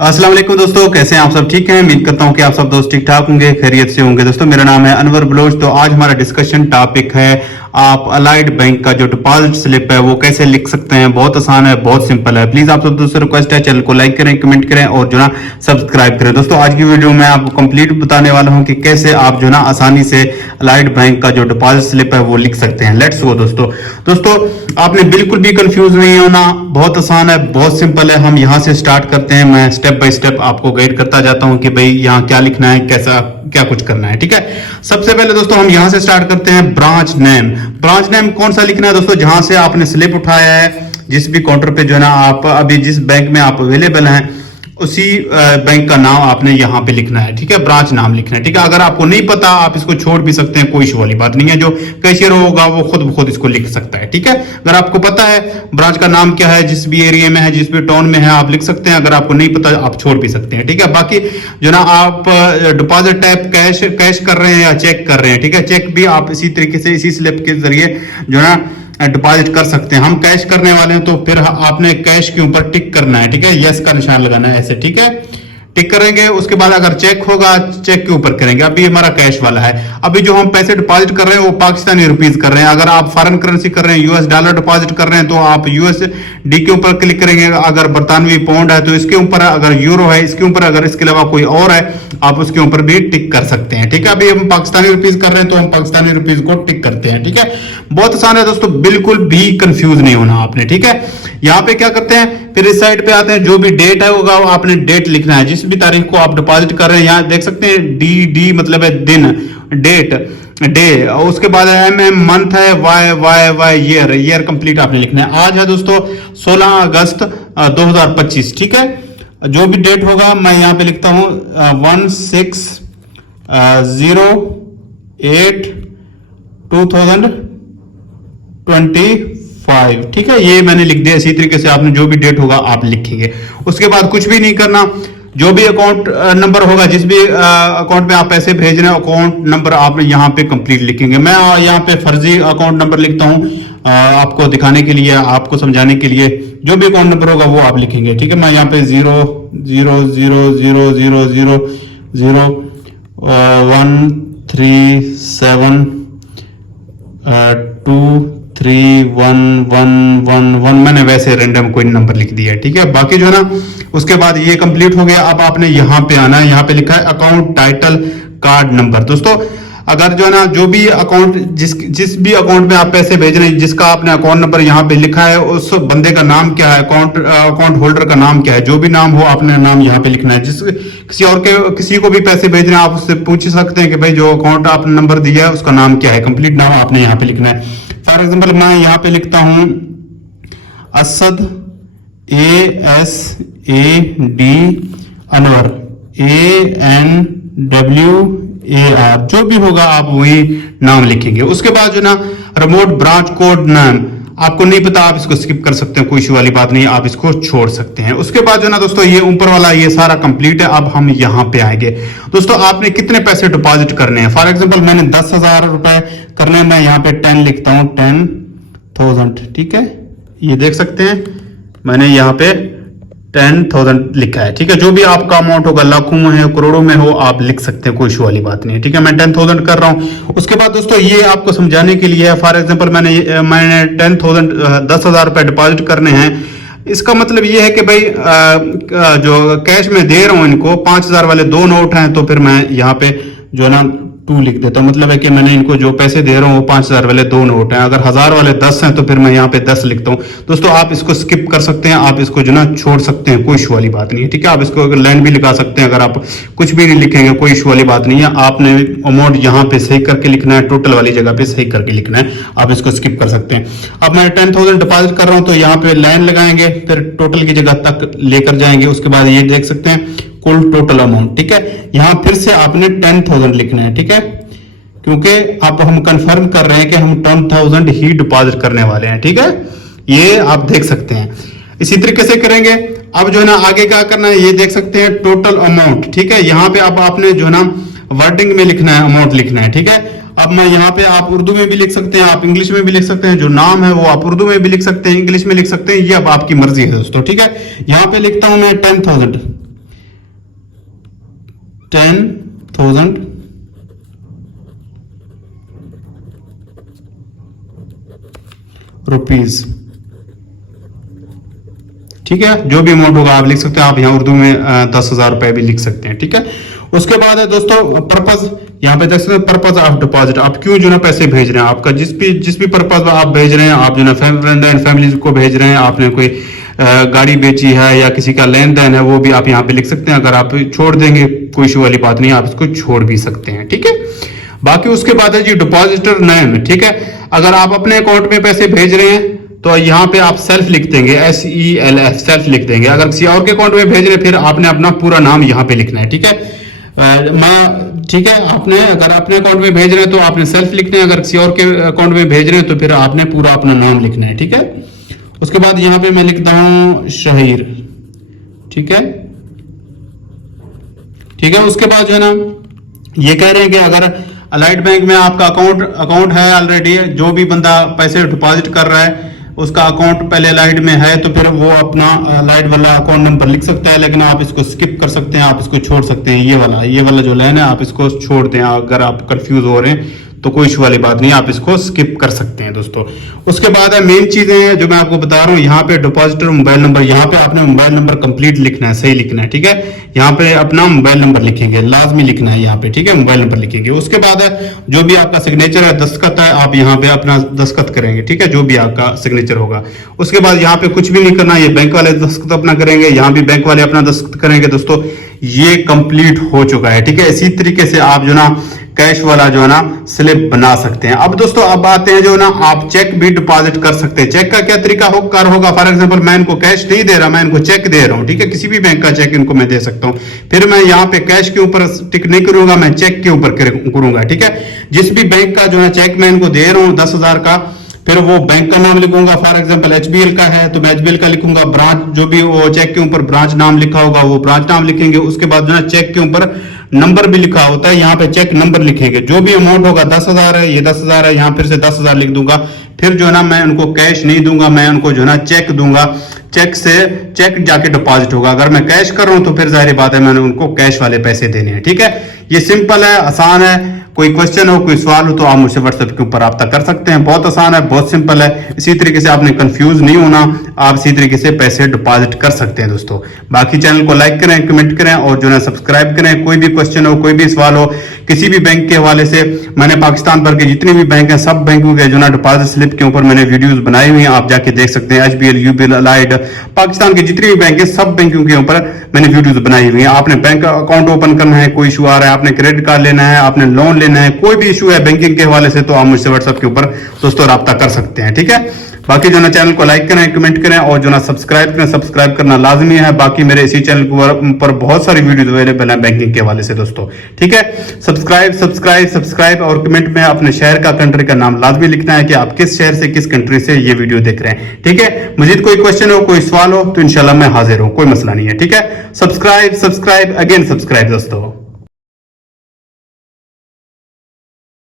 अस्सलाम वालेकुम दोस्तों, कैसे हैं आप सब? ठीक हैं? उम्मीद करता हूं कि आप सब दोस्त ठीक ठाक होंगे, खैरियत से होंगे। दोस्तों मेरा नाम है अनवर बलोच। तो आज हमारा डिस्कशन टॉपिक है आप अलाइड बैंक का जो डिपॉजिट स्लिप है वो कैसे लिख सकते हैं। बहुत आसान है, बहुत सिंपल है। प्लीज आप सब दोस्तों रिक्वेस्ट है, चैनल को लाइक करें, कमेंट करें और जो ना सब्सक्राइब करें। दोस्तों आज की वीडियो में आपको कंप्लीट बताने वाला हूं कि कैसे आप जो ना आसानी से अलाइड बैंक का जो डिपॉजिट स्लिप है वो लिख सकते हैं। लेट्स गो दोस्तों आपने बिल्कुल भी कंफ्यूज नहीं होना, बहुत आसान है, बहुत सिंपल है। हम यहाँ से स्टार्ट करते हैं। मैं स्टेप बाय स्टेप आपको गाइड करता जाता हूं कि भाई यहाँ क्या लिखना है, कैसा क्या कुछ करना है। ठीक है, सबसे पहले दोस्तों हम यहां से स्टार्ट करते हैं। ब्रांच नेम, ब्रांच नेम कौन सा लिखना है दोस्तों? जहां से आपने स्लिप उठाया है, जिस भी काउंटर पे जो है ना आप अभी जिस बैंक में आप अवेलेबल हैं उसी बैंक का नाम आपने यहाँ पे लिखना है। ठीक है, ब्रांच नाम लिखना है। ठीक है, अगर आपको नहीं पता आप इसको छोड़ भी सकते हैं, कोई इशू वाली बात नहीं है। जो कैशियर होगा वो खुद ब खुद इसको लिख सकता है। ठीक है, अगर आपको पता है ब्रांच का नाम क्या है, जिस भी एरिया में है, जिस भी टाउन में है, आप लिख सकते हैं। अगर आपको नहीं पता आप छोड़ भी सकते हैं। ठीक है, बाकी जो ना आप डिपॉजिट टाइप कैश कर रहे हैं या चेक कर रहे हैं, ठीक है, चेक भी आप इसी तरीके से इसी स्लिप के जरिए जो ना डिपॉजिट कर सकते हैं। हम कैश करने वाले हैं तो फिर आपने कैश के ऊपर टिक करना है। ठीक है, यस का निशान लगाना है ऐसे। ठीक है, टिक करेंगे। उसके बाद अगर चेक होगा चेक के ऊपर करेंगे। अभी हमारा कैश वाला है। अभी जो हम पैसे डिपॉजिट कर रहे हैं वो पाकिस्तानी रुपीज कर रहे हैं। अगर आप फॉरेन करेंसी कर रहे हैं, यूएस डॉलर डिपॉजिट कर रहे हैं तो आप यूएसडी के ऊपर क्लिक करेंगे। अगर बरतानवी पाउंड है तो इसके ऊपर, अगर यूरो है इसके ऊपर, अगर इसके अलावा कोई और है आप उसके ऊपर भी टिक कर सकते हैं। ठीक है, अभी हम पाकिस्तानी रुपीज कर रहे हैं तो हम पाकिस्तानी रुपीज को टिक करते हैं। ठीक है, बहुत आसान है दोस्तों, बिल्कुल भी कंफ्यूज नहीं होना आपने। ठीक है, यहाँ पे क्या करते हैं, फिर इस साइड पे आते हैं। जो भी डेट है होगा आपने डेट लिखना है, जिस भी तारीख को आप डिपॉजिट कर रहे हैं। यहाँ देख सकते हैं डी मतलब है दिन, डेट डे, उसके बाद एम मंथ है, वाई ईयर कंप्लीट आपने लिखना है। आज है दोस्तों 16 अगस्त 2025। ठीक है, जो भी डेट होगा मैं यहाँ पे लिखता हूं 16/08/2025। ठीक है, ये मैंने लिख दिया। इसी तरीके से आपने जो भी डेट होगा आप लिखेंगे। उसके बाद कुछ भी नहीं करना। जो भी अकाउंट नंबर होगा, जिस भी अकाउंट में आप पैसे भेज रहे हैं, अकाउंट नंबर आप यहाँ पे कंप्लीट लिखेंगे। मैं यहाँ पे फर्जी अकाउंट नंबर लिखता हूँ आपको दिखाने के लिए, आपको समझाने के लिए। जो भी अकाउंट नंबर होगा वो आप लिखेंगे। ठीक है, मैं यहाँ पे 0000137231111 मैंने वैसे रैंडम कोई नंबर लिख दिया है। ठीक है, बाकी जो है ना उसके बाद ये कंप्लीट हो गया। अब आपने यहाँ पे आना है। यहाँ पे लिखा है अकाउंट टाइटल कार्ड नंबर। दोस्तों अगर जो है ना जो भी अकाउंट जिस भी अकाउंट में आप पैसे भेज रहे हैं, जिसका आपने अकाउंट नंबर यहाँ पे लिखा है, उस बंदे का नाम क्या है, अकाउंट होल्डर का नाम क्या है, जो भी नाम हो आपने नाम यहाँ पे लिखना है। किसी को भी पैसे भेज रहे हैं आप उससे पूछ सकते हैं कि भाई जो अकाउंट आपने नंबर दिया है उसका नाम क्या है। कंप्लीट नाम आपने यहाँ पे लिखना है। फॉर एग्जाम्पल मैं यहाँ पे लिखता हूँ असद ASAD अनवर ANWAR, जो भी होगा आप वही नाम लिखेंगे। उसके बाद जो ना रिमोट ब्रांच कोड नाम आपको नहीं पता, आप इसको स्किप कर सकते हैं, कोई इशू वाली बात नहीं, आप इसको छोड़ सकते हैं। उसके बाद जो ना दोस्तों ये ऊपर वाला ये सारा कंप्लीट है। अब हम यहाँ पे आएंगे। दोस्तों आपने कितने पैसे डिपॉजिट करने हैं? फॉर एग्जांपल मैंने 10,000 रुपए करने हैं। मैं यहाँ पे 10 लिखता हूँ, 10,000। ठीक है, ये देख सकते हैं मैंने यहाँ पे 10,000 लिखा है। ठीक है, जो भी आपका अमाउंट होगा, लाखों में है, करोड़ों में हो, आप लिख सकते हैं, कोई इशू वाली बात नहीं है। ठीक है, मैं 10,000 कर रहा हूं। उसके बाद दोस्तों ये आपको समझाने के लिए है। फॉर एग्जांपल मैंने 10,000 रुपए डिपॉजिट करने हैं। इसका मतलब ये है कि भाई जो कैश में दे रहा हूं इनको 5,000 वाले 2 नोट हैं, तो फिर मैं यहाँ पे जो ना 2 लिख देता हूं। मतलब है कि मैंने इनको जो पैसे दे रहा हूं वो 5,000 वाले 2 नोट हैं। अगर 1,000 वाले 10 हैं तो फिर मैं यहाँ पे 10 लिखता हूं। दोस्तों आप इसको स्किप कर सकते हैं, आप इसको जो ना छोड़ सकते हैं, कोई इशू वाली बात नहीं है। ठीक है, आप इसको लाइन भी लिखा सकते हैं। अगर आप कुछ भी नहीं लिखेंगे कोई इशू वाली बात नहीं है। आपने अमाउंट यहाँ पे सही करके लिखना है, टोटल वाली जगह पे सही करके लिखना है। आप इसको स्किप कर सकते हैं। अब मैं 10,000 डिपॉजिट कर रहा हूँ तो यहाँ पे लाइन लगाएंगे, फिर टोटल की जगह तक लेकर जाएंगे। उसके बाद ये देख सकते हैं कुल टोटल अमाउंट। ठीक है, यहाँ फिर से आपने 10,000 लिखना है। ठीक है, क्योंकि अब हम कंफर्म कर रहे हैं कि हम 10,000 ही डिपॉजिट करने वाले हैं। ठीक है, ये आप देख सकते हैं। इसी तरीके से करेंगे। अब जो है ना आगे क्या करना है ये देख सकते हैं, टोटल अमाउंट। ठीक है, यहाँ पे अब आपने जो है ना वर्डिंग में लिखना है, अमाउंट लिखना है। ठीक है, अब मैं यहाँ पे आप उर्दू में भी लिख सकते हैं, आप इंग्लिश में भी लिख सकते हैं। जो नाम है वो आप उर्दू में भी लिख सकते हैं, इंग्लिश में लिख सकते हैं, ये अब आपकी मर्जी है दोस्तों। ठीक है, यहाँ पे लिखता हूं मैं 10,000। 10,000 रुपीज। ठीक है, जो भी अमाउंट होगा आप लिख सकते हैं। आप यहाँ उर्दू में 10,000 रुपए भी लिख सकते हैं। ठीक है, उसके बाद है दोस्तों पर्पज, यहाँ पे देख सकते हैं पर्पज ऑफ डिपॉजिट, आप क्यों जो ना पैसे भेज रहे हैं, आपका जिस भी पर्पज आप भेज रहे हैं, आप जो ना फ्रेंड एंड फैमिली को भेज रहे हैं, आपने कोई गाड़ी बेची है या किसी का लेन देन है, वो भी आप यहाँ पे लिख सकते हैं। अगर आप छोड़ देंगे कोई इशू वाली बात नहीं, आप इसको छोड़ भी सकते हैं। ठीक है, बाकी उसके बाद है जी डिपॉजिटर नेम। ठीक है, अगर आप अपने अकाउंट में पैसे भेज रहे हैं तो यहाँ पे आप सेल्फ लिख देंगे, SELF सेल्फ लिख देंगे। अगर किसी और के अकाउंट में भेज रहे हैं फिर आपने अपना पूरा नाम यहाँ पे लिखना है। ठीक है, ठीक है, आपने अगर अपने अकाउंट में भेज रहे हैं तो आपने सेल्फ लिखना है, अगर किसी और के अकाउंट में भेज रहे हैं तो फिर आपने पूरा अपना नाम लिखना है। ठीक है, उसके बाद यहाँ पे मैं लिखता हूं शहीर। ठीक है, ठीक है, उसके बाद जो है ना ये कह रहे हैं कि अगर अलाइड बैंक में आपका अकाउंट है ऑलरेडी, जो भी बंदा पैसे डिपॉजिट कर रहा है उसका अकाउंट पहले अलाइड में है तो फिर वो अपना अलाइड वाला अकाउंट नंबर लिख सकता है, लेकिन आप इसको स्किप कर सकते हैं, आप इसको छोड़ सकते हैं। ये वाला जो लाइन है आप इसको छोड़ दें। अगर आप कंफ्यूज हो रहे हैं तो कोई इशू वाली बात नहीं, आप इसको स्किप कर सकते हैं दोस्तों। उसके बाद है मेन चीजें हैं जो मैं आपको बता रहा हूँ, यहाँ पे डिपॉजिटर मोबाइल नंबर, यहाँ पे आपने मोबाइल नंबर कंप्लीट लिखना है, सही लिखना है। ठीक है, यहाँ पे अपना मोबाइल नंबर लिखेंगे, लाजमी लिखना है यहाँ पे। ठीक है, मोबाइल नंबर लिखेंगे। उसके बाद है जो भी आपका सिग्नेचर है, दस्तखत है, आप यहाँ पे अपना दस्तखत करेंगे। ठीक है, जो भी आपका सिग्नेचर होगा। उसके बाद यहाँ पे कुछ भी नहीं करना, ये बैंक वाले दस्तखत अपना करेंगे, यहाँ भी बैंक वाले अपना दस्तखत करेंगे। दोस्तों ये कंप्लीट हो चुका है। ठीक है, इसी तरीके से आप जो ना कैश वाला जो है ना स्लिप बना सकते हैं। अब दोस्तों अब आते हैं जो ना आप चेक भी डिपॉजिट कर सकते हैं। चेक का क्या तरीका होगा, फॉर एग्जांपल मैं इनको कैश नहीं दे रहा, मैं इनको चेक दे रहा हूं। ठीक है, किसी भी बैंक का चेक इनको मैं दे सकता हूं, फिर मैं यहाँ पे कैश के ऊपर टिक नहीं करूंगा, मैं चेक के ऊपर करूंगा। ठीक है, जिस भी बैंक का जो है चेक मैं इनको दे रहा हूँ 10,000 का, फिर वो बैंक का नाम लिखूंगा। फॉर एग्जांपल HBL का है तो मैं HBL का लिखूंगा, ब्रांच जो भी वो चेक के ऊपर ब्रांच नाम लिखा होगा वो ब्रांच नाम लिखेंगे। उसके बाद जो है चेक के ऊपर नंबर भी लिखा होता है, यहाँ पे चेक नंबर लिखेंगे। जो भी अमाउंट होगा 10,000 है, ये 10,000 है, यहाँ फिर से 10,000 लिख दूंगा। फिर जो है ना मैं उनको कैश नहीं दूंगा, मैं उनको जो है ना चेक दूंगा। चेक जाके डिपॉजिट होगा। अगर मैं कैश कर रहा हूं तो फिर जाहिर बात है मैंने उनको कैश वाले पैसे देने हैं। ठीक है, ये सिंपल है, आसान है। कोई क्वेश्चन हो, कोई सवाल हो तो आप मुझसे व्हाट्सएप के ऊपर रब्ता कर सकते हैं। बहुत आसान है, बहुत सिंपल है। इसी तरीके से आपने कंफ्यूज नहीं होना, आप इसी तरीके से पैसे डिपॉजिट कर सकते हैं दोस्तों। बाकी चैनल को लाइक करें, कमेंट करें और जो है सब्सक्राइब करें। कोई भी क्वेश्चन हो, कोई भी सवाल हो किसी भी बैंक के हवाले से, मैंने पाकिस्तान भर के जितने भी बैंक हैं सब बैंकों के जो ना डिपॉजिट स्लिप के ऊपर मैंने वीडियोस बनाई हुई हैं, आप जाके देख सकते हैं। HBL, UBL, अलाइड, पाकिस्तान के जितने भी बैंक है सब बैंकों के ऊपर मैंने वीडियोस बनाई हुई है। आपने बैंक अकाउंट ओपन करना है, कोई इशू आ रहा है, आपने क्रेडिट कार्ड लेना है, आपने लोन लेना है, कोई भी इशू है बैंकिंग के हवाले से तो आप मुझसे व्हाट्सएप के ऊपर दोस्तों रब्ता कर सकते हैं। ठीक है, बाकी जो ना चैनल को लाइक करें, कमेंट करें और जो ना सब्सक्राइब करें। सब्सक्राइब करना लाजमी है। बाकी मेरे इसी चैनल पर बहुत सारी वीडियो अवेलेबल है बैंकिंग के हवाले से दोस्तों। ठीक है, सब्सक्राइब और कमेंट में अपने शहर का, कंट्री का नाम लाजमी लिखना है कि आप किस शहर से, किस कंट्री से ये वीडियो देख रहे हैं। ठीक है, मजीद कोई क्वेश्चन हो, कोई सवाल हो तो इंशाल्लाह मैं हाजिर हूं, कोई मसला नहीं है। ठीक है, सब्सक्राइब दोस्तों।